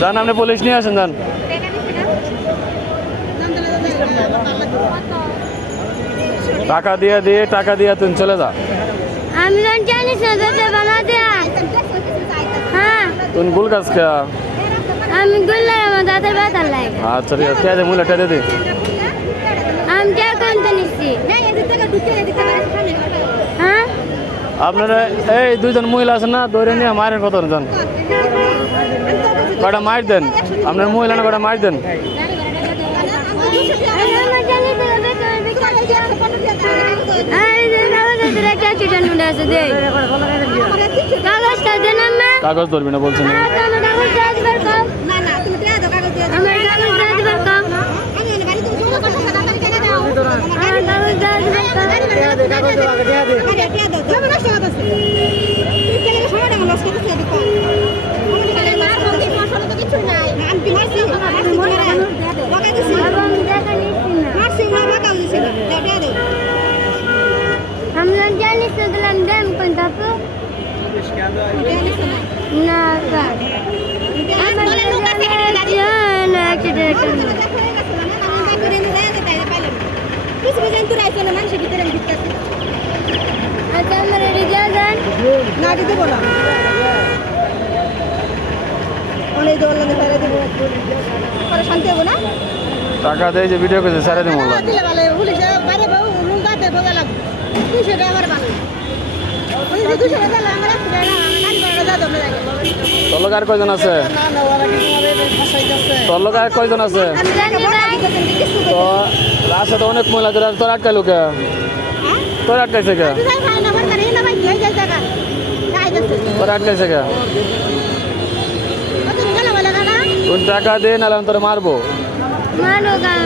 যান আপনি পুলিশ নিয়ে আসেন যান। টাকা দিয়ে তুই চলে যা। আমি জানিস না যেতে বানাতে হ্যাঁ তুই গুল কাজ কে আমি গুললে আমার দাদার ব্যথা লাগে। আচ্ছা ঠিক আছে দে মুলে টেরে দে। আমি কে কোনটা নিচ্ছি হ্যাঁ আপনারা এই দুইজন মহিলা আছেন না দৌড়ে নিয়ে মারেন কত জন কটা মার দেন আপনার মহিলা না কটা মার দেন। কাগজ ধরবি না বলছেন টাকা দেয় যে ভিডিও করছে সারা দিন বললাম তোর লোক আর কয়জন আছে তোর লোক আর কয়জন আছে তো রাস্তা তো অনেক মহিলা তোর আটকাই লোকে তোর আটকাইছে কে তোর আটকাইছে কে তুই টাকা দে নাহলে আমি তোর মারবো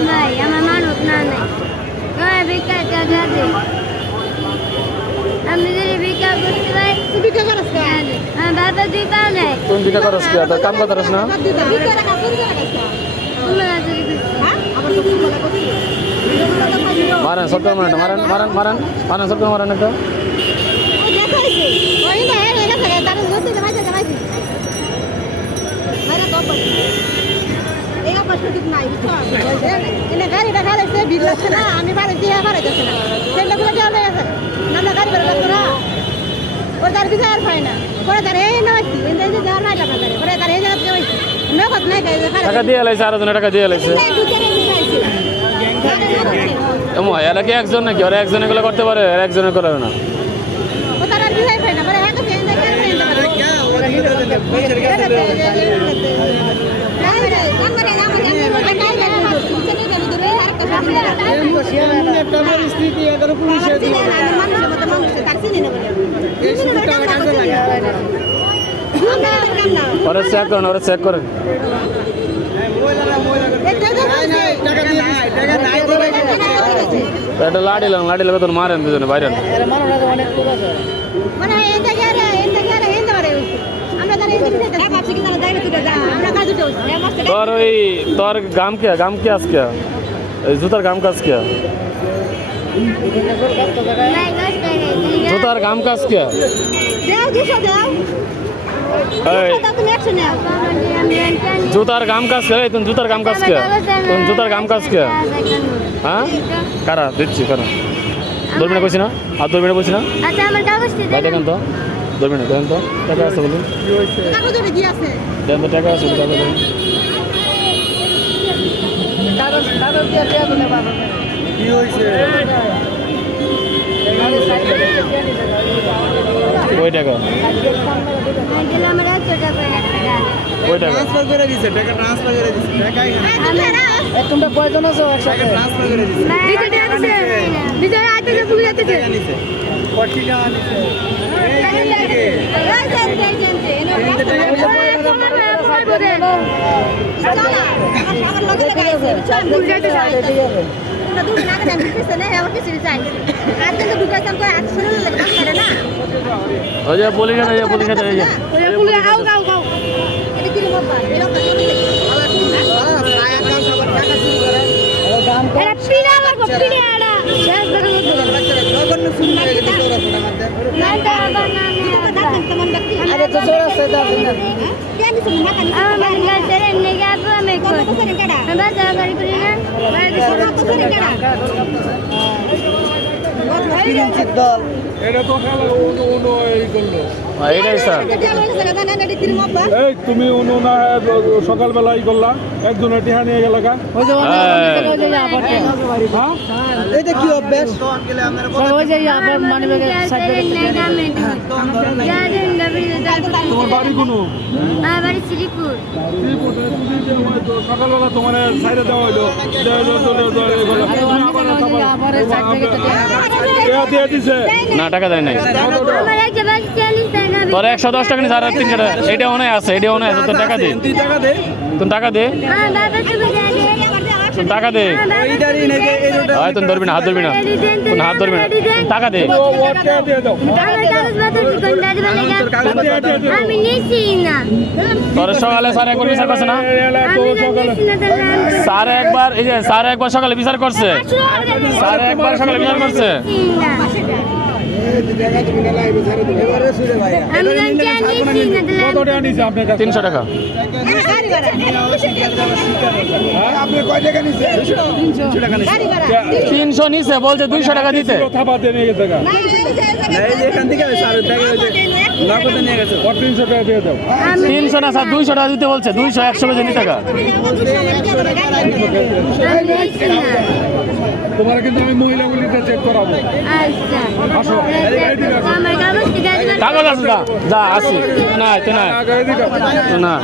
ভাই আমার মানুষ না নাই ভিক্ষা টাকা দে আমি যদি ভিক্ষা করতে পারি ভিক্ষা করস না আমার বাবা দুই পাও নাই তুই ভিক্ষা করস কি তোর কাম করস না মারেন সব মারেন মারেন মারেন মারেন মারেন সব মারেন একটা গাড়ি দেখা যাচ্ছে ভিড় লাগছে না আমি বাড়ি দিয়ে বাড়ি যাচ্ছে না সেগুলো দেওয়া হয়ে গেছে না গাড়ি বেরো লাগতো না ওর তার বিষয় আর পায় না পরে তার এই নামাইছি যাওয়ার নাই লাগা পরে তার এই জায়গা নগদ নাই টাকা দিয়ে লাইছে আরো টাকা দিয়ে লাইছে এমন এরা কি একজন নাকি ওরা একজন এগুলো করতে পারে আর একজনে করে না ও তার আর বিষয় পায় না পরে হ্যাঁ ওরা চেক করেন ওরা চেক করেন এটা লাড়ি তোর মারেন দুজনে বাইরে তোর ওই তোর গাম কে আজকে জুতার গাম কাজ কে জুতার গাম কাজ কে জুতার গাম কাজ কে তুমি জুতার গাম কাজ কে তুমি জুতার গাম কাজ কে হ্যাঁ কারা দিচ্ছি কারা দরমিনা কইছি না আর দরমিনা বলছি না ভাই দেখেন তো দরমিনা দেখেন তো টাকা আছে বলুন দেখেন তো টাকা আছে কি হয়েছে ওই টাকা ওই টাকা ট্রান্সফার করে দিছে টাকা ট্রান্সফার করে দিছে টাকা তোমরা কয়জন আছো একসাথে ট্রান্সফার করে দিছে ভিতরে আইতে যে পুরো যেতে নিছে কোটি টাকা নিছে পুলিশ আরে তো জোর আছে আমার বাড়ি গাছে এমনি গাবো আমি করি আমি বাজার গাড়ি করি না এটা তো খেলা উনো এই করলো এটাই স্যার এই তুমি উনো না সকালবেলা ই করলা একজনের টিহা নিয়ে গেল গা এটা কি অভ্যাস ওই যে আবার মানে তোমার বাড়ি কোনো আমার বাড়ি শ্রীপুর সকালবেলা তোমার সাইডে দেওয়া হইলো দিছে না টাকা দেয় নাই আমার একটা বাড়ি 40 টাকা তোর 110 টাকা নি 350 টাকা এটা মনে আছে এটা মনে আছে তোর টাকা দে তুই টাকা দে তুই টাকা দে আমার বাবা তুমি জানে তুই টাকা দে এইটারই নাকি এই রোডে আয় তুই ধরবি না হাত ধরবি না তুই হাত ধরবি না টাকা দে ওটা দিয়ে দাও আমার কাগজপত্র কোন দাদি বলে আমি নিছি না তোর সকালে স্যার একবার বিচার করছে না আমি নিছি না তাহলে স্যার একবার এই যে স্যার একবার সকালে বিচার করছে স্যার একবার সকালে বিচার করছে আমি নিছি না তাহলে কত টাকা নিছে আপনার কাছে 300 টাকা আপনি কয় টাকা নিছে 200 টাকা নিছে 300 নিছে বলছে 200 টাকা দিতে কথা বাদ দিয়ে নিয়ে গেছে গা এখান থেকে স্যার টাকা নগদ নিয়ে গেছে 300 টাকা দিয়ে দাও 300 না স্যার 200 টাকা দিতে বলছে 200 100 বেজে নি টাকা আমি নিছি না তোমার কিন্তু আমি মহিলাগুলিতে চেক করাবো আচ্ছা আসো আমার কাগজ দাদি কাগজ আছে যা যা আসি না তুই না আগে এদিকে না